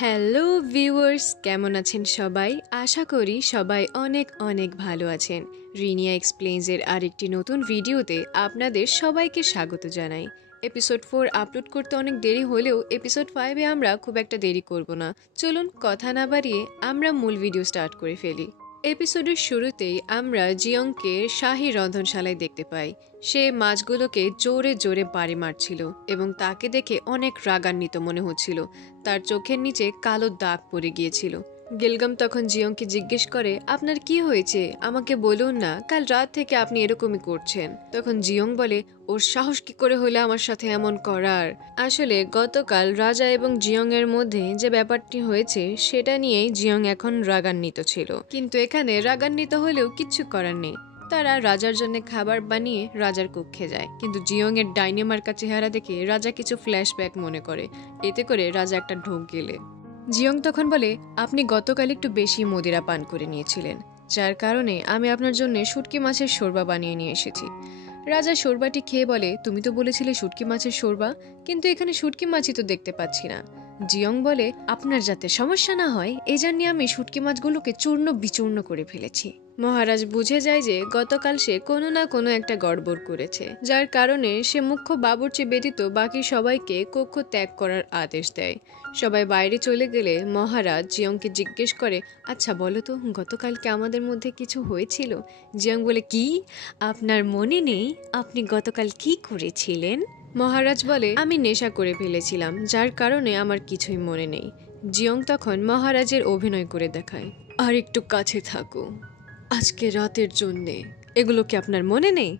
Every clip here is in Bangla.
হ্যালো ভিউয়ার্স, কেমন আছেন সবাই? আশা করি সবাই অনেক অনেক ভালো আছেন। রিনিয়া এক্সপ্লেইনসের আরেকটি নতুন ভিডিওতে আপনাদের সবাইকে স্বাগত জানাই। এপিসোড 4 আপলোড করতে অনেক দেরি হলেও এপিসোড 5-এ আমরা খুব একটা দেরি করব না। চলুন কথা না বাড়িয়ে আমরা মূল ভিডিও স্টার্ট করে ফেলি। এপিসোডের শুরুতেই আমরা জিয়ংকে শাহী রন্ধনশালায় দেখতে পাই। সে মাছগুলোকে জোরে জোরে বাড়ি মারছিল এবং তাকে দেখে অনেক রাগান্বিত মনে হচ্ছিল। তার চোখের নিচে কালো দাগ পড়ে গিয়েছিল। গিলগাম তখন জিয়ংকে জিজ্ঞেস করে, আপনার কি হয়েছে? আমাকে বলুন না, কাল রাত থেকে আপনি এরকমই করছেন। তখন জিয়ং বলে, ওর সাহস কি করে হলো আমার সাথে এমন করার? আসলে গতকাল রাজা এবং জিয়ং এর মধ্যে যে ব্যাপারটি হয়েছে সেটা নিয়েই জিয়ং এখন রাগান্বিত ছিল। কিন্তু এখানে রাগান্বিত হলেও কিচ্ছু করার নেই। তারা রাজার জন্য খাবার বানিয়ে রাজার কক্ষে যায়, কিন্তু জিয়ং এর ডাইনি মার্কা চেহারা দেখে রাজা কিছু ফ্ল্যাশব্যাক মনে করে। এতে করে রাজা একটা ঢোক গেলে জিয়ং তখন বলে, আপনি গতকাল একটু বেশি মদিরা পান করে নিয়েছিলেন, যার কারণে আমি আপনার জন্য শুটকি মাছের শোরবা বানিয়ে নিয়ে এসেছি। রাজা শোরবাটি খেয়ে বলে, তুমি তো বলেছিলে শুটকি মাছের শোরবা, কিন্তু এখানে শুটকি মাছই তো দেখতে পাচ্ছি না। জিয়ং বলে, আপনার যাতে সমস্যা না হয় এই জন্য আমি শুটকি মাছগুলোকে চূর্ণ বিচূর্ণ করে ফেলেছি। মহারাজ বুঝে যায় যে গতকাল সে কোনো না কোনো একটা গড়বড় করেছে, যার কারণে সে মুখ্য বাবুর্চি ব্যতীত বাকি সবাইকে কক্ষ ত্যাগ করার আদেশ দেয়। সবাই বাইরে চলে গেলে মহারাজ জিয়ংকে জিজ্ঞেস করে, আচ্ছা বলো তো, গতকালকে আমাদের মধ্যে কিছু হয়েছিল? জিয়ং বলে, কি আপনার মনে নেই আপনি গতকাল কি করেছিলেন? মহারাজ বলে, আমি নেশা করে ফেলেছিলাম, যার কারণে আমার কিছুই মনে নেই। জিয়ং তখন মহারাজের অভিনয় করে দেখায়, আর একটু কাছে থাকো আজকে রাতের জন্যে। এগুলো কি আপনার মনে নেই?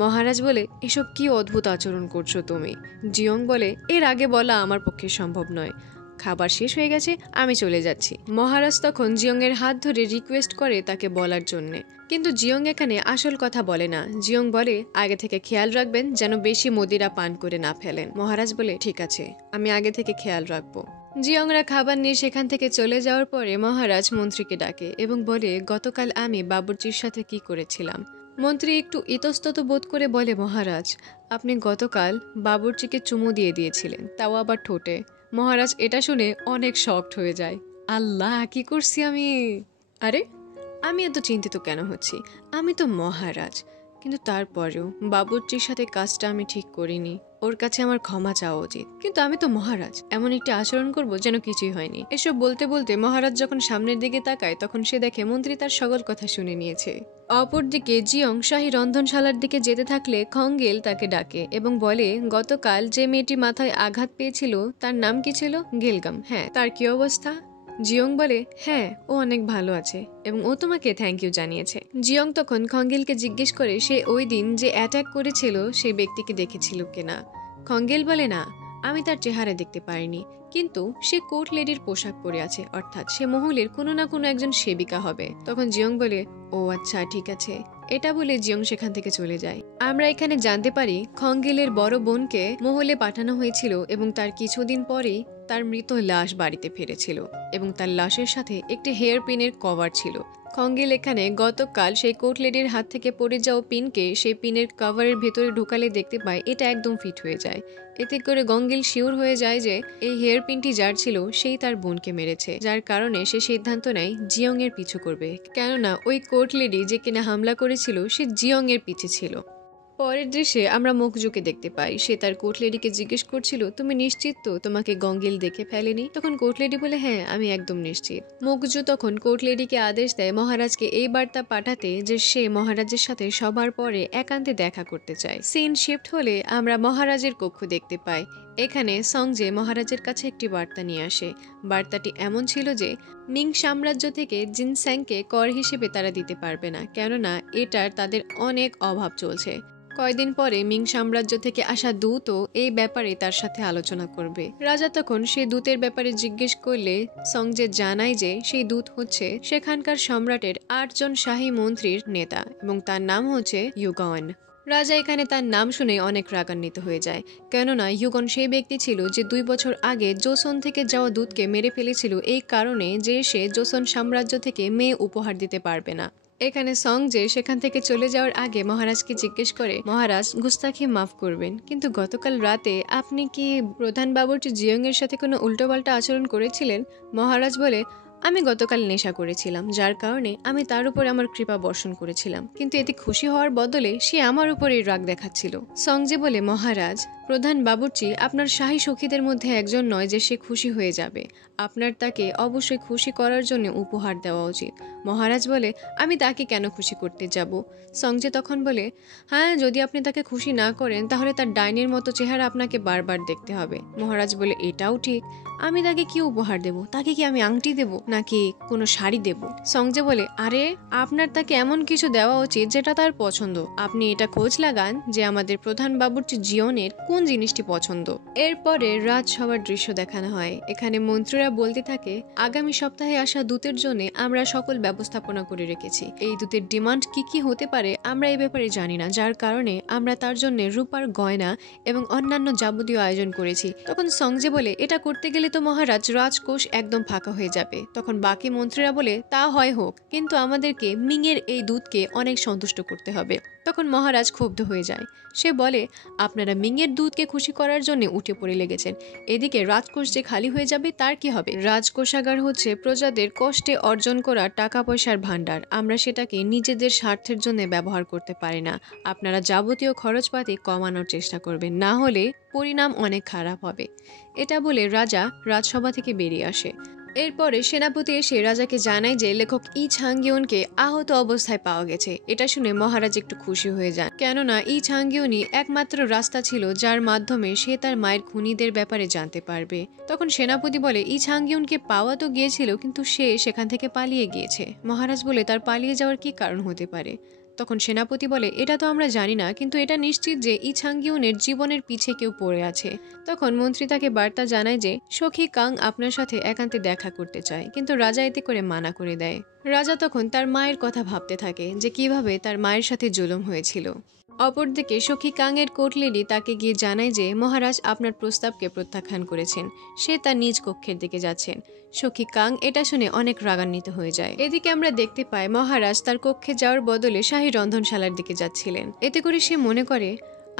মহারাজ বলে, এসব কি অদ্ভুত আচরণ করছো তুমি? জিয়ং বলে, এর আগে বলা আমার পক্ষে সম্ভব নয়। খাবার শেষ হয়ে গেছে, আমি চলে যাচ্ছি। মহারাজ তখন জিয়ং এর হাত ধরে রিকোয়েস্ট করে তাকে বলার জন্যে, কিন্তু জিয়ং এখানে আসল কথা বলে না। জিয়ং বলে, আগে থেকে খেয়াল রাখবেন যেন বেশি মদিরা পান করে না ফেলেন। মহারাজ বলে, ঠিক আছে, আমি আগে থেকে খেয়াল রাখবো। জিয়ংরা খাবার নিয়ে সেখান থেকে চলে যাওয়ার পরে মহারাজ মন্ত্রীকে ডাকে এবং বলে, গতকাল আমি বাবুর্চির সাথে কি করেছিলাম। মন্ত্রী একটু ইতস্তত বোধ করে বলে, মহারাজ আপনি গতকাল বাবুর্চিকে চুমু দিয়ে দিয়েছিলেন, তাও আবার ঠোঁটে। মহারাজ এটা শুনে অনেক শকড হয়ে যায়। আল্লাহ, কি করছি আমি? আরে আমি এত চিন্তিত কেন হচ্ছি? আমি তো মহারাজ, কিন্তু তারপরেও বাবুর্চির সাথে কাজটা আমি ঠিক করিনি। ওর কাছে আমার ক্ষমা চাওয়া উচিত, কিন্তু আমি তো মহারাজ, এমন একটি আচরণ করব যেন কিছুই হয়নি। এসব বলতে বলতে মহারাজ যখন সামনের দিকে তাকায় তখন সে দেখে মন্ত্রী তার সকল কথা শুনে নিয়েছে। অপরদিকে জিয়ং শাহী রন্ধনশালার দিকে যেতে থাকলে খংগেল তাকে ডাকে এবং বলে, গতকাল যে মেয়েটি মাথায় আঘাত পেয়েছিল তার নাম কি ছিল? গিলগাম। হ্যাঁ, তার কি অবস্থা? জিয়ং বলে, হ্যাঁ, ও অনেক ভালো আছে এবং ও তোমাকে থ্যাংক ইউ জানিয়েছে। জিয়ং তখন খংগেলকে জিজ্ঞেস করে সে ওই দিন যে অ্যাটাক করেছিল সেই ব্যক্তিকে দেখেছিল কিনা। খংগেল বলে, না, আমি তার চেহারা দেখতে পারিনি, কিন্তু সে কোর্ট লেডির পোশাক পরে আছে, অর্থাৎ সে মহলের কোনো না কোনো একজন সেবিকা হবে। তখন জিয়ং বলে, ও আচ্ছা, ঠিক আছে। এটা বলে জিয়ং সেখান থেকে চলে যায়। আমরা এখানে জানতে পারি খংগেলের বড় বোনকে মহলে পাঠানো হয়েছিল এবং তার কিছুদিন পরেই তার মৃত লাশ বাড়িতে ফিরেছিল এবং তার লাশের সাথে একটি হেয়ার পিনের কভার ছিল। খংগেল এখানে গতকাল সেই কোর্ট লেডির হাত থেকে পড়ে যাওয়া পিনকে সেই পিনের কভারের ভেতরে ঢুকালে দেখতে পায় এটা একদম ফিট হয়ে যায়। এতে করে গঙ্গিল শিওর হয়ে যায় যে এই হেয়ার পিনটি যার ছিল সেই তার বোনকে মেরেছে, যার কারণে সে সিদ্ধান্ত নেয় জিয়ং এর পিছু করবে, কেননা ওই কোর্ট লেডি যে কিনা হামলা করেছিল সে জিয়ং এর পিছে ছিল। পরের দৃশ্যে আমরা মুখজুকে দেখতে পাই সে তার কোর্টলেডিকে জিজ্ঞেস করছিল, তুমি নিশ্চিত তো তোমাকে গঙ্গিল দেখে ফেলেনি? তখন কোর্টলেডি বলে, হ্যাঁ, আমি একদম নিশ্চিত। মুখজু তখন কোর্টলেডিকে আদেশ দেয় মহারাজকে এই বার্তা পাঠাতে যে সে মহারাজের সাথে সবার পরে একান্তে দেখা করতে চায়। সিন শিফট হলে আমরা মহারাজের কক্ষ দেখতে পাই। এখানে সংজে মহারাজের কাছে একটি বার্তা নিয়ে আসে। বার্তাটি এমন ছিল যে মিং সাম্রাজ্য থেকে জিনস্যাংকে কর হিসেবে তারা দিতে পারবে না, কেননা এটার তাদের অনেক অভাব চলছে। কয়দিন পরে মিং সাম্রাজ্য থেকে আসা দূতও এই ব্যাপারে তার সাথে আলোচনা করবে। রাজা তখন সেই দূতের ব্যাপারে জিজ্ঞেস করলে সংজে জানায় যে সেই দূত হচ্ছে সেখানকার সম্রাটের 8 জন শাহী মন্ত্রীর নেতা এবং তার নাম হচ্ছে ইউগন। রাজা এখানে তার নাম শুনে অনেক রাগান্বিত হয়ে যায়, কেননা ইউগন সেই ব্যক্তি ছিল যে 2 বছর আগে জোসন থেকে যাওয়া দূতকে মেরে ফেলেছিল এই কারণে যে সে জোসন সাম্রাজ্য থেকে মেয়ে উপহার দিতে পারবে না। এখানে সঙ্গে সেখান থেকে চলে যাওয়ার আগে মহারাজকে জিজ্ঞেস করে, মহারাজ গুস্তাখি মাফ করবেন, কিন্তু গতকাল রাতে আপনি কি প্রধান বাবুর্চি জিয়ং এর সাথে কোনো উল্টোপাল্টা আচরণ করেছিলেন? মহারাজ বলে, আমি গতকাল নেশা করেছিলাম, যার কারণে আমি তার উপর আমার কৃপা বর্ষণ করেছিলাম, কিন্তু এতে খুশি হওয়ার বদলে সে আমার উপরেই রাগ দেখাচ্ছিল। সঙ্গে বলে, মহারাজ প্রধান বাবুর্চি আপনার শাহী সখীদের মধ্যে একজন নয় যে সে খুশি হয়ে যাবে, আপনার তাকে অবশ্যই খুশি করার জন্য উপহার দেওয়া উচিত। মহারাজ বলে, আমি তাকে কেন খুশি করতে যাব? সঙ্গে তখন বলে, হ্যাঁ, যদি আপনি তাকে খুশি না করেন তাহলে তার ডাইনির মতো চেহারা আপনাকে বারবার দেখতে হবে। মহারাজ বলে, এটাও ঠিক, আমি তাকে কি উপহার দেব? তাকে কি আমি আংটি দেব নাকি কোনো শাড়ি দেব? সঙ্গে বলে, আরে আপনার তাকে এমন কিছু দেওয়া উচিত যেটা তার পছন্দ। আপনি এটা খোঁজ লাগান যে আমাদের প্রধান বাবুর্চি জিয়নের কোন জিনিসটি পছন্দ। এরপরে রাজসভার দৃশ্য দেখানো হয়। এখানে মন্ত্রীরা বলতে থাকে, আগামী সপ্তাহে আসা দূতের জন্য আমরা সকল ব্যবস্থাপনা করে রেখেছি। এই দূতের ডিমান্ড কি কি হতে পারে আমরা এই ব্যাপারে জানি না, যার কারণে আমরা তার জন্য রূপার গয়না এবং অন্যান্য যাবতীয় আয়োজন করেছি। তখন সঙ্গে বলে, এটা করতে গেলে তো মহারাজ রাজকোষ একদম ফাঁকা হয়ে যাবে। তখন বাকি মন্ত্রীরা বলে, তা হয় হোক, কিন্তু আমাদেরকে মিংয়ের এই দূতকে অনেক সন্তুষ্ট করতে হবে। তখন মহারাজ ক্ষুব্ধ হয়ে যায়। সে বলে, আপনারা মিংয়ের দূতকে খুশি করার জন্য উঠে পড়ে লেগেছেন, এদিকে রাজকোষ যে খালি হয়ে যাবে তার কি হবে? রাজকোষাগার হচ্ছে প্রজাদের কষ্টে অর্জন করা টাকা পয়সার ভাণ্ডার, আমরা সেটাকে নিজেদের স্বার্থের জন্য ব্যবহার করতে পারি না। আপনারা যাবতীয় খরচপাতি কমানোর চেষ্টা করবেন, না হলে পরিণাম অনেক খারাপ হবে। এটা বলে রাজা রাজসভা থেকে বেরিয়ে আসে। এরপরে সেনাপতি এসে রাজাকে জানায় যে লেখক ই ছাংগিউনকে আহত অবস্থায় পাওয়া গেছে। এটা শুনে মহারাজ একটু খুশি হয়ে যান, কেননা ই ছাংগিউনই একমাত্র রাস্তা ছিল যার মাধ্যমে সে তার মায়ের খুনিদের ব্যাপারে জানতে পারবে। তখন সেনাপতি বলে, ই ছাংগিউনকে পাওয়া তো গিয়েছিল, কিন্তু সে সেখান থেকে পালিয়ে গিয়েছে। মহারাজ বলে, তার পালিয়ে যাওয়ার কি কারণ হতে পারে? তখন সেনাপতি বলে, এটা তো আমরা জানি না, কিন্তু এটা নিশ্চিত যে ই ছাংগিউনের জীবনের পিছে কেউ পড়ে আছে। তখন মন্ত্রী তাকে বার্তা জানায় যে সখী কাং আপনার সাথে একান্তে দেখা করতে চায়, কিন্তু রাজা এতে করে মানা করে দেয়। রাজা তখন তার মায়ের কথা ভাবতে থাকে যে কিভাবে তার মায়ের সাথে জুলুম হয়েছিল। অপরদিকে সখী কাং এর কোর্টলেডি তাকে গিয়ে জানায় যে মহারাজ আপনার প্রস্তাবকে প্রত্যাখ্যান করেছেন, সে তার নিজ কক্ষের দিকে যাচ্ছেন। সখী কাং এটা শুনে অনেক রাগান্বিত হয়ে যায়। এদিকে আমরা দেখতে পাই মহারাজ তার কক্ষে যাওয়ার বদলে শাহী রন্ধনশালার দিকে যাচ্ছিলেন। এতে করে সে মনে করে,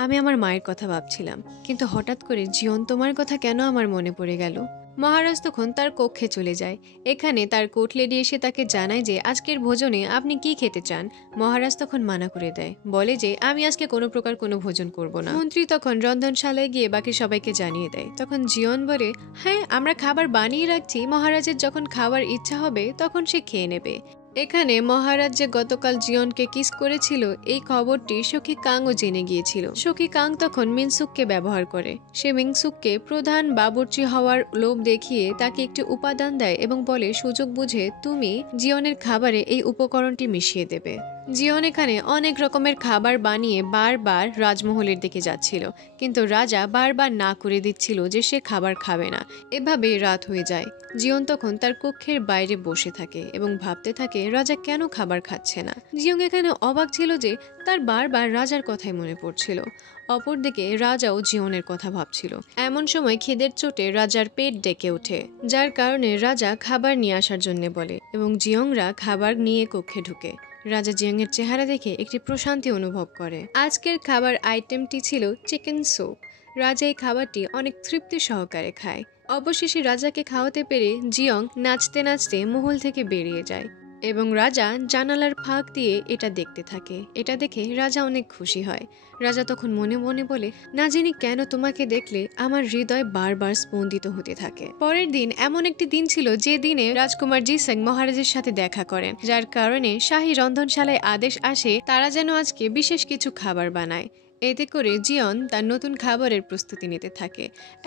আমি আমার মায়ের কথা ভাবছিলাম, কিন্তু হঠাৎ করে জিয়ন তোমার কথা কেন আমার মনে পড়ে গেল? মহারাজ তখন তার কক্ষে চলে যায়। এখানে তার কোর্টলেডি এসে তাকে জানায় যে আজকের ভোজনে আপনি কি খেতে চান? মহারাজ তখন মানা করে দেয়, বলে যে আমি আজকে কোনো প্রকার কোনো ভোজন করব না। মন্ত্রী তখন রন্ধনশালায় গিয়ে বাকি সবাইকে জানিয়ে দেয়। তখন জিয়ন বলে, হ্যাঁ, আমরা খাবার বানিয়ে রাখছি, মহারাজের যখন খাবার ইচ্ছা হবে তখন সে খেয়ে নেবে। এখানে মহারাজ যে গতকাল জিয়নকে কিস করেছিল এই খবরটি সখী কাংও জেনে গিয়েছিল। সখী কাং তখন মিনসুককে ব্যবহার করে। সে মিনসুককে প্রধান বাবুর্চি হওয়ার লোভ দেখিয়ে তাকে একটি উপাদান দেয় এবং বলে, সুযোগ বুঝে তুমি জিয়নের খাবারে এই উপকরণটি মিশিয়ে দেবে। জিয়ন এখানে অনেক রকমের খাবার বানিয়ে বারবার রাজমহলের দিকে যাচ্ছিল, কিন্তু রাজা বারবার না করে দিচ্ছিল যে সে খাবার খাবে না। এভাবেই রাত হয়ে যায়। জিয়ন তখন তার কক্ষের বাইরে বসে থাকে এবং ভাবতে থাকে রাজা কেন খাবার খাচ্ছে না। জিয়ং এখানে অবাক ছিল যে তার বারবার রাজার কথাই মনে পড়ছিল। অপরদিকে রাজাও জিয়নের কথা ভাবছিল। এমন সময় খিদের চোটে রাজার পেট ডেকে ওঠে, যার কারণে রাজা খাবার নিয়ে আসার জন্য বলে এবং জিয়ংরা খাবার নিয়ে কক্ষে ঢুকে। রাজা জিয়ংয়ের চেহারা দেখে একটি প্রশান্তি অনুভব করে। আজকের খাবার আইটেমটি ছিল চিকেন স্যুপ। রাজা এই খাবারটি অনেক তৃপ্তি সহকারে খায়। অবশেষে রাজাকে খাওয়াতে পেরে জিয়ং নাচতে নাচতে মহল থেকে বেরিয়ে যায় এবং রাজা জানালার ফাঁক দিয়ে এটা দেখতে থাকে। এটা দেখে রাজা অনেক খুশি হয়। রাজা তখন মনে মনে বলে, না জানি কেন তোমাকে দেখলে আমার হৃদয় বারবার স্পন্দিত হতে থাকে। পরের দিন এমন একটি দিন ছিল যে দিনে রাজকুমার জিসেং মহারাজের সাথে দেখা করেন, যার কারণে শাহী রন্ধনশালায় আদেশ আসে তারা যেন আজকে বিশেষ কিছু খাবার বানায়। এতে করে জিয়ন তার নতুন খাবারের প্রস্তুতি নিতে থাকে।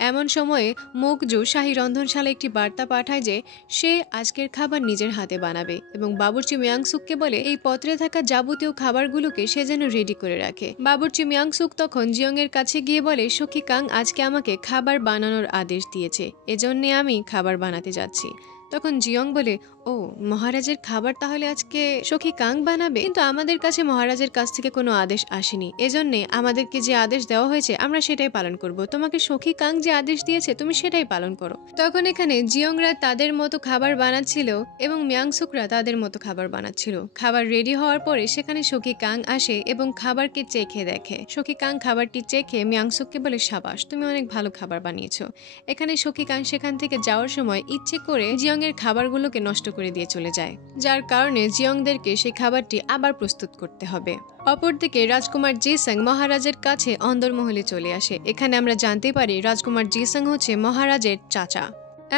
এমন সময়ে মুকজু শাহী রন্ধনশালায় একটি বার্তা পাঠায় যে সে আজকের খাবার নিজের হাতে বানাবে এবং বাবুর্চি মিয়াংসুককে বলে এই পত্রে থাকা যাবতীয় খাবারগুলোকে সে যেন রেডি করে রাখে। বাবুর্চি মিয়াংসুক তখন জিয়ং এর কাছে গিয়ে বলে, সখী কাং আজকে আমাকে খাবার বানানোর আদেশ দিয়েছে, এজন্য আমি খাবার বানাতে যাচ্ছি। তখন জিয়ং বলে, ও মহারাজের খাবার তাহলে আজকে সখী কাং বানাবে, কিন্তু আমাদের কাছে মহারাজের কাছ থেকে কোনো আদেশ আসেনি, এজন্যে আমাদেরকে যে আদেশ দেওয়া হয়েছে আমরা সেটাই পালন করব। তোমাকে সখী কাং যে আদেশ দিয়েছে তুমি সেটাই পালন করো। তখন এখানে জিয়ংরা তাদের মতো খাবার বানাচ্ছিল এবং মিয়াংসুকরা তাদের মতো খাবার বানাচ্ছিল। খাবার রেডি হওয়ার পরে সেখানে সখী কাং আসে এবং খাবারকে চেখে দেখে। সখী কাং খাবারটি চেখে মিয়াংসুককে বলে, সাবাস, তুমি অনেক ভালো খাবার বানিয়েছো। এখানে সখী কাং সেখান থেকে যাওয়ার সময় ইচ্ছে করে জিয়ং এর খাবারগুলোকে নষ্ট করে দিয়ে চলে যায়, যার কারণে জিয়ংদেরকে সেই খাবারটি আবার প্রস্তুত করতে হবে। অপরদিকে রাজকুমার জিসাং মহারাজের কাছে অন্দরমহলে চলে আসে। এখানে আমরা জানতে পারি রাজকুমার জিসাং হচ্ছে মহারাজের চাচা।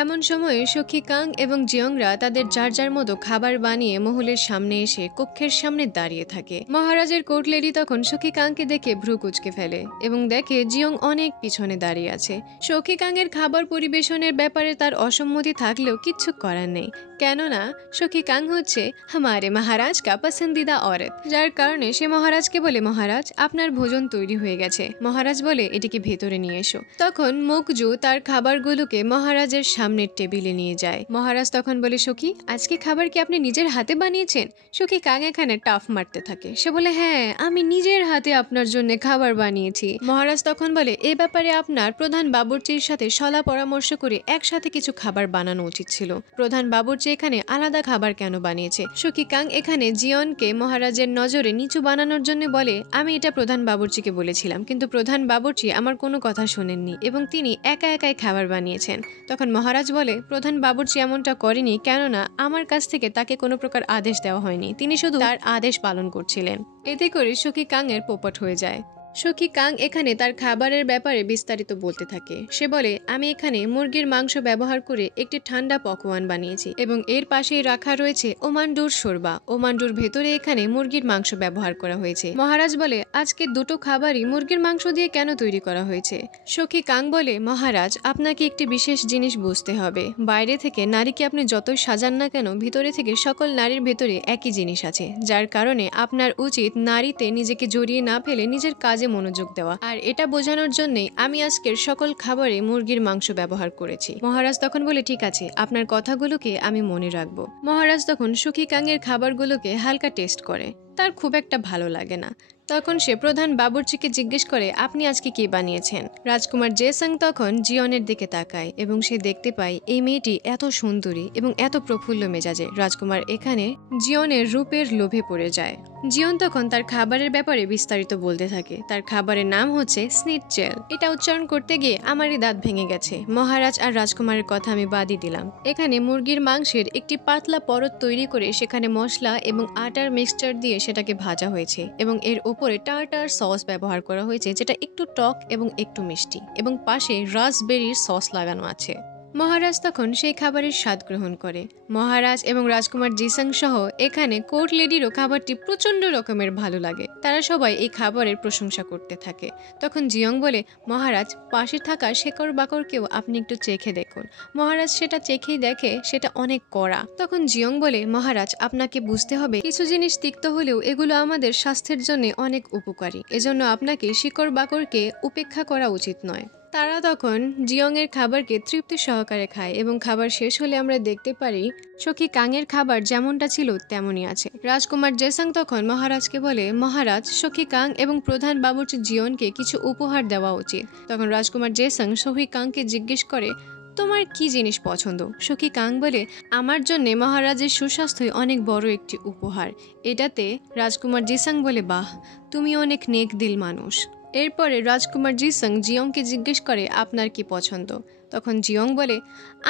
এমন সময়ে সখী কাং এবং জিয়ংরা তাদের যার যার মতো খাবার বানিয়ে মহলের সামনে এসে কক্ষের সামনে দাঁড়িয়ে থাকে। মহারাজের কোর্টলেডি তখন সখী কাংকে দেখে ভ্রু কুঁচকে ফেলে এবং দেখে জিয়ং অনেক পিছনে দাঁড়িয়ে আছে। সখী কাংয়ের খাবার পরিবেশনের ব্যাপারে তার অসম্মতি থাকলেও কিচ্ছু করার নেই, কেননা সখী কাং হচ্ছে হামারে মহারাজ কা পসন্দিদা औरत, যার কারণে সে মহারাজকে বলে, মহারাজ আপনার ভোজন তৈরি হয়ে গেছে। মহারাজ বলে, এটিকে ভেতরে নিয়ে এসো। তখন মুকজু তার খাবারগুলোকে মহারাজের সামনের টেবিলে নিয়ে যায়। মহারাজ তখন বলে, সখী আজকে খাবার কি আপনি নিজের হাতে বানিয়েছেন? সখী কাং এখানে টাফ মারতে থাকে। সে বলে, হ্যাঁ আমি নিজের হাতে আপনার জন্য খাবার বানিয়েছি। মহারাজ তখন বলে, এ ব্যাপারে আপনার প্রধান বাবুর্চির সাথে সলা পরামর্শ করে একসাথে কিছু খাবার বানানো উচিত ছিল। প্রধান বাবুর্চি এখানে আলাদা খাবার কেন বানিয়েছে? সখী কাং এখানে জিয়নকে মহারাজের নজরে নিচু বানানোর জন্য বলে, আমি এটা প্রধান বাবুর্চিকে বলেছিলাম, কিন্তু প্রধান বাবুর্চি আমার কোনো কথা শোনেননি এবং তিনি একা একাই খাবার বানিয়েছেন। তখন মহারাজ বলে, প্রধান বাবুর্চি এমনটা করেনি, কেননা আমার কাছ থেকে তাকে কোনো প্রকার আদেশ দেওয়া হয়নি, তিনি শুধু তার আদেশ পালন করছিলেন। এতে করে সখী কাং এর পোপট হয়ে যায়। সখী কাং এখানে তার খাবারের ব্যাপারে বিস্তারিত বলতে থাকে। সে বলে, আমি এখানে মুরগির মাংস ব্যবহার করে একটি ঠান্ডা পকওয়ান বানিয়েছি এবং এর পাশেই রাখা রয়েছে ওমান্ডুর শোরবা। ওমান্ডুর ভেতরে এখানে মুরগির মাংস ব্যবহার করা হয়েছে। মহারাজ বলে, আজকে দুটো খাবারই মুরগির মাংস দিয়ে কেন তৈরি করা হয়েছে? সখী কাং বলে, মহারাজ আপনাকে একটি বিশেষ জিনিস বুঝতে হবে, বাইরে থেকে নারীকে আপনি যতই সাজান না কেন, ভিতরে থেকে সকল নারীর ভেতরে একই জিনিস আছে, যার কারণে আপনার উচিত নারীতে নিজেকে জড়িয়ে না ফেলে নিজের কাজে মনোযোগ দেওয়া। আর এটা বোঝানোর জন্যই আমি আজকের সকল খাবারে মুরগির মাংস ব্যবহার করেছি। মহারাজ তখন বলে, ঠিক আছে, আপনার কথাগুলোকে আমি মনে রাখবো। মহারাজ তখন সখী কাং এর খাবারগুলোকে হালকা টেস্ট করে, তার খুব একটা ভালো লাগে না। তখন সে প্রধান বাবুর্চিকে জিজ্ঞেস করে, আপনি আজকে কি বানিয়েছেন? রাজকুমার জেসাং তখন জিয়নের দিকে তাকায় এবং সে দেখতে পায় এই মেয়েটি এত সুন্দরী এবং এত প্রফুল্ল মেজাজে। রাজকুমার এখানে জিয়নের রূপের লোভে পড়ে যায়। জিয়ন তখন তার খাবারের ব্যাপারে বিস্তারিত বলতে থাকে। তার খাবারের নাম হচ্ছে স্নিটজেল। এটা উচ্চারণ করতে গিয়ে আমারই দাঁত ভেঙে গেছে। মহারাজ আর রাজকুমারের কথা আমি বাদই দিলাম। এখানে মুরগির মাংসের একটি পাতলা পরত তৈরি করে সেখানে মশলা এবং আটার মিক্সচার দিয়ে সেটাকে ভাজা হয়েছে এবং এর উপরে টার্টার সস ব্যবহার করা হয়েছে, যেটা একটু টক এবং একটু মিষ্টি, এবং পাশে রাসবেরির সস লাগানো আছে। মহারাজ তখন সেই খাবারের স্বাদ গ্রহণ করে। মহারাজ এবং রাজকুমার জিসাং সহ এখানে কোর্ট লেডিরও খাবারটি প্রচন্ড রকমের ভালো লাগে। তারা সবাই এই খাবারের প্রশংসা করতে থাকে। তখন জিয়ং বলে, মহারাজ পাশে থাকা শেকড় বাকড়কেও আপনি একটু চেখে দেখুন। মহারাজ সেটা চেখেই দেখে সেটা অনেক কড়া। তখন জিয়ং বলে, মহারাজ আপনাকে বুঝতে হবে, কিছু জিনিস তিক্ত হলেও এগুলো আমাদের স্বাস্থ্যের জন্য অনেক উপকারী, এজন্য আপনাকে শিকড় বাকড়কে উপেক্ষা করা উচিত নয়। তারা তখন জিয়ং এর খাবারকে তৃপ্তি সহকারে খায় এবং খাবার শেষ হলে আমরা দেখতে পারি সখী কাং এর খাবার যেমনটা ছিল তেমনই আছে। রাজকুমার জেসাং তখন মহারাজকে বলে, মহারাজ সখী কাং এবং প্রধান বাবুর্চি জিয়নকে কিছু উপহার দেওয়া উচিত। তখন রাজকুমার জেসাং সখী কাংকে জিজ্ঞেস করে, তোমার কি জিনিস পছন্দ? সখী কাং বলে, আমার জন্য মহারাজের সুস্বাস্থ্যই অনেক বড় একটি উপহার। এটাতে রাজকুমার জিসাং বলে, বাহ, তুমি অনেক নেক দিল মানুষ। এরপরে রাজকুমার জিসাং জিয়ংকে জিজ্ঞেস করে, আপনার কি পছন্দ? তখন জিয়ং বলে,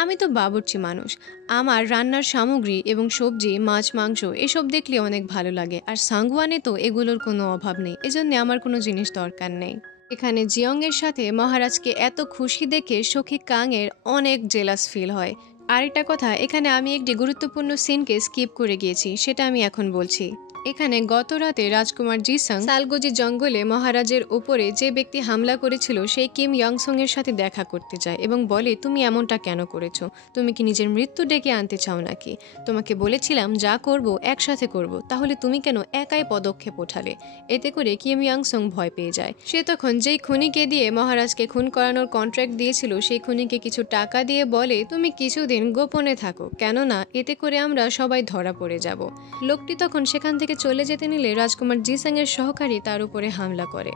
আমি তো বাবুর্চি মানুষ, আমার রান্নার সামগ্রী এবং সবজি, মাছ, মাংস এসব দেখলে অনেক ভালো লাগে, আর সাংগুয়ানে তো এগুলোর কোনো অভাব নেই, এজন্য আমার কোনো জিনিস দরকার নেই। এখানে জিয়ং এর সাথে মহারাজকে এত খুশি দেখে সখী কাং এর অনেক জেলাস ফিল হয়। আরেকটা কথা, এখানে আমি একটি গুরুত্বপূর্ণ সিনকে স্কিপ করে গিয়েছি, সেটা আমি এখন বলছি। এখানে গত রাতে রাজকুমার জিসাং সালগোজি জঙ্গলে মহারাজের উপরে যে ব্যক্তি হামলা করেছিল সেই কিম ইয়ংসং এর সাথে দেখা করতে যায় এবং বলে তুমি এমনটা কেন করেছো, তুমি কি নিজের মৃত্যু ডেকে আনতে চাও নাকি? তোমাকে বলেছিলাম যা করব একসাথে করব, তাহলে তুমি কেন একাই পদক্ষেপ ওঠালে? এতে করে কিম ইয়ংসং ভয় পেয়ে যায়। সে তখন যেই খুনিকে দিয়ে মহারাজকে খুন করানোর কন্ট্রাক্ট দিয়েছিল সেই খুনিকে কিছু টাকা দিয়ে বলে তুমি কিছুদিন গোপনে থাকো, কেননা এতে করে আমরা সবাই ধরা পড়ে যাব। লোকটি তখন সেখান থেকে চলে যেতে নিলে রাজকুমার জিসাং এর সহকারী তার উপরে হামলা করে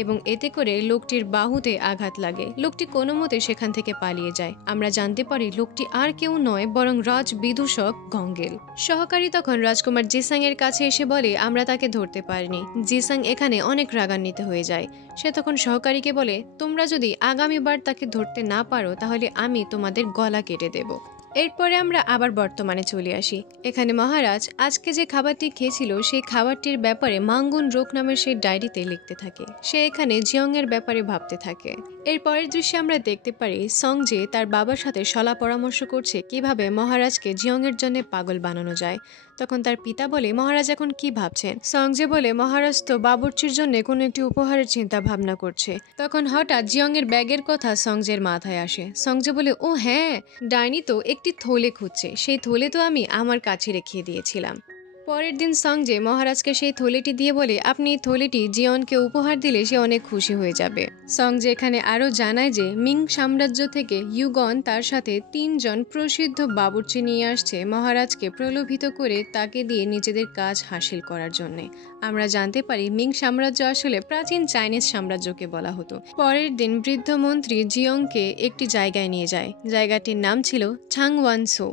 এবং এতে করে লোকটির বাহুতে আঘাত লাগে। লোকটি কোনো মতে সেখান থেকে পালিয়ে যায়। আমরা জানতে পারি লোকটি আর কেউ নয় বরং রাজ বিদূষক গঙ্গেল। সহকারী তখন রাজকুমার জিসাং এর কাছে এসে বলে আমরা তাকে ধরতে পারিনি। জিসাং এখানে অনেক রাগান্বিত হয়ে যায়। সে তখন সহকারীকে বলে তোমরা যদি আগামীবার তাকে ধরতে না পারো তাহলে আমি তোমাদের গলা কেটে দেব। এরপরে আমরা আবার বর্তমানে চলে আসি। এখানে মহারাজ আজকে যে খাবারটি খেয়েছিল সেই খাবারটির ব্যাপারে মাঙ্গুন রোগ নামের সেই ডায়েরিতে লিখতে থাকে। সে এখানে জিয়ং এর ব্যাপারে ভাবতে থাকে। এর পরের দৃশ্যে আমরা দেখতে পারি সংজে তার বাবার সাথে সলা পরামর্শ করছে কিভাবে মহারাজকে জিয়ং এর জন্য পাগল বানানো যায়। তখন তার পিতা বলে মহারাজ এখন কি ভাবছেন? সংজে বলে মহারাজ তো বাবুর্চির জন্য কোনো একটি উপহারের চিন্তা ভাবনা করছে। তখন হঠাৎ জিয়ং এর ব্যাগের কথা সংজের মাথায় আসে। সংজে বলে ও হ্যাঁ, ডাইনি তো একটি থলে খুঁজছে, সেই থলে তো আমি আমার কাছে রেখে দিয়েছিলাম। পরের দিন সংজে মহারাজকে সেই থলেটি দিয়ে বলে আপনি এই থলেটি জিয়নকে উপহার দিলে সে অনেক খুশি হয়ে যাবে। সংজে এখানে আরও জানায় যে মিং সাম্রাজ্য থেকে ইউগন তার সাথে 3 জন প্রসিদ্ধ বাবুর্চি নিয়ে আসছে মহারাজকে প্রলোভিত করে তাকে দিয়ে নিজেদের কাজ হাসিল করার জন্য। আমরা জানতে পারি মিং সাম্রাজ্য আসলে প্রাচীন চাইনিজ সাম্রাজ্যকে বলা হতো। পরের দিন বৃদ্ধ মন্ত্রী জিয়ংকে একটি জায়গায় নিয়ে যায়। জায়গাটির নাম ছিল ছাংওয়ানসো।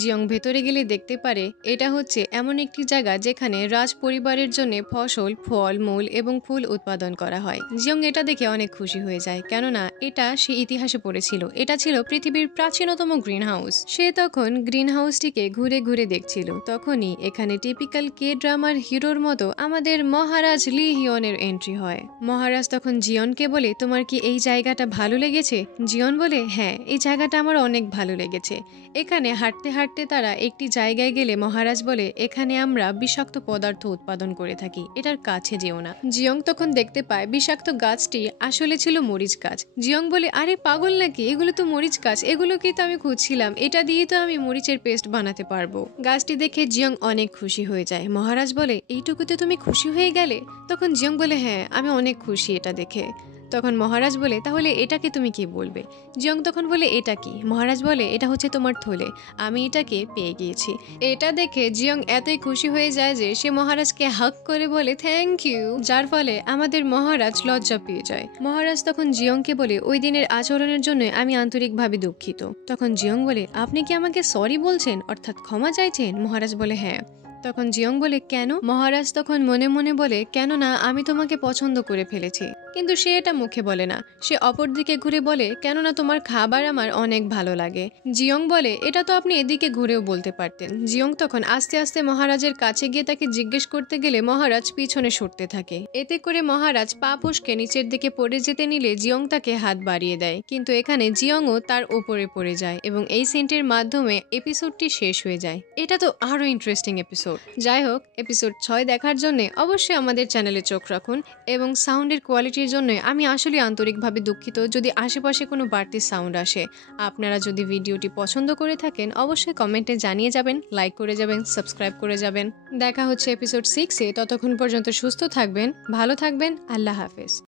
জিয়ং ভেতরে গেলে দেখতে পারে এটা হচ্ছে এমন একটি জায়গা যেখানে রাজ পরিবারের জন্য ফসল, ফল, মূল এবং ফুল উৎপাদন করা হয়। জিয়ং এটা দেখে অনেক খুশি হয়ে যায়, কেননা এটা সে ইতিহাসে পড়েছিল। এটা ছিল পৃথিবীর প্রাচীনতম গ্রিন হাউস। সে তখন গ্রিন হাউসটিকে ঘুরে ঘুরে দেখছিল। তখনই এখানে টিপিক্যাল কে ড্রামার হিরোর মতো আমাদের মহারাজ লি হিয়নের এন্ট্রি হয়। মহারাজ তখন জিয়নকে বলে তোমার কি এই জায়গাটা ভালো লেগেছে? জিয়ন বলে হ্যাঁ, এই জায়গাটা আমার অনেক ভালো লেগেছে। এখানে হাঁটতে হাঁটতে তারা একটি জায়গায় গেলে মহারাজ বলে এখানে আমরা বিষাক্ত পদার্থ উৎপাদন করে থাকি, এটার কাছে যেও না। জিয়ং তখন দেখতে পায় বিষাক্ত গাছটি আসলে ছিল মরিচ গাছ। জিয়ং বলে আরে পাগল নাকি, এগুলো তো মরিচ গাছ, এগুলোকেই তো আমি খুঁজছিলাম, এটা দিয়ে তো আমি মরিচের পেস্ট বানাতে পারবো। গাছটি দেখে জিয়ং অনেক খুশি হয়ে যায়। মহারাজ বলে এইটুকুতে তুমি খুশি হয়ে গেলে? তখন জিয়ং বলে হ্যাঁ, আমি অনেক খুশি এটা দেখে। তখন মহারাজ বলে তাহলে এটাকে তুমি কি বলবে? জিয়ং তখন বলে এটা কি? মহারাজ বলে এটা হচ্ছে তোমার থলে, আমি এটাকে পেয়ে গিয়েছি। এটা দেখে জিয়ং এতই খুশি হয়ে যায় যে সে মহারাজকে হাগ করে বলে থ্যাংক ইউ, যার ফলে আমাদের মহারাজ লজ্জা পেয়ে যায়। মহারাজ তখন জিয়ংকে বলে ওই দিনের আচরণের জন্য আমি আন্তরিকভাবে দুঃখিত। তখন জিয়ং বলে আপনি কি আমাকে সরি বলছেন, অর্থাৎ ক্ষমা চাইছেন? মহারাজ বলে হ্যাঁ। তখন জিয়ং বলে কেন? মহারাজ তখন মনে মনে বলে কেননা আমি তোমাকে পছন্দ করে ফেলেছি। কিন্তু সে এটা মুখে বলে না, সে অপর দিকে ঘুরে বলে কেননা তোমার খাবার আমার অনেক ভালো লাগে। জিয়ং বলে এটা তো আপনি এদিকে ঘুরেও বলতে পারতেন। জিয়ং তখন আস্তে আস্তে মহারাজের কাছে গিয়ে তাকে জিজ্ঞেস করতে গেলে মহারাজ পিছনে সরতে থাকে। এতে করে মহারাজ পা ফসকে নিচের দিকে পড়ে যেতে নিলে জিয়ং তাকে হাত বাড়িয়ে দেয়, কিন্তু এখানে জিয়ংও তার উপরে পড়ে যায় এবং এই সিনটির মাধ্যমে এপিসোডটি শেষ হয়ে যায়। এটা তো আরো ইন্টারেস্টিং এপিসোড। যাই হোক, এপিসোড 6 দেখার জন্য অবশ্যই আমাদের চ্যানেলে চোখ রাখুন এবং সাউন্ডের কোয়ালিটির জন্য আমি আসলে আন্তরিকভাবে দুঃখিত যদি আশেপাশে কোনো বাড়তি সাউন্ড আসে। আপনারা যদি ভিডিওটি পছন্দ করে থাকেন অবশ্যই কমেন্টে জানিয়ে যাবেন, লাইক করে যাবেন, সাবস্ক্রাইব করে যাবেন। দেখা হচ্ছে এপিসোড 6-এ। ততক্ষণ পর্যন্ত সুস্থ থাকবেন, ভালো থাকবেন, আল্লাহ হাফেজ।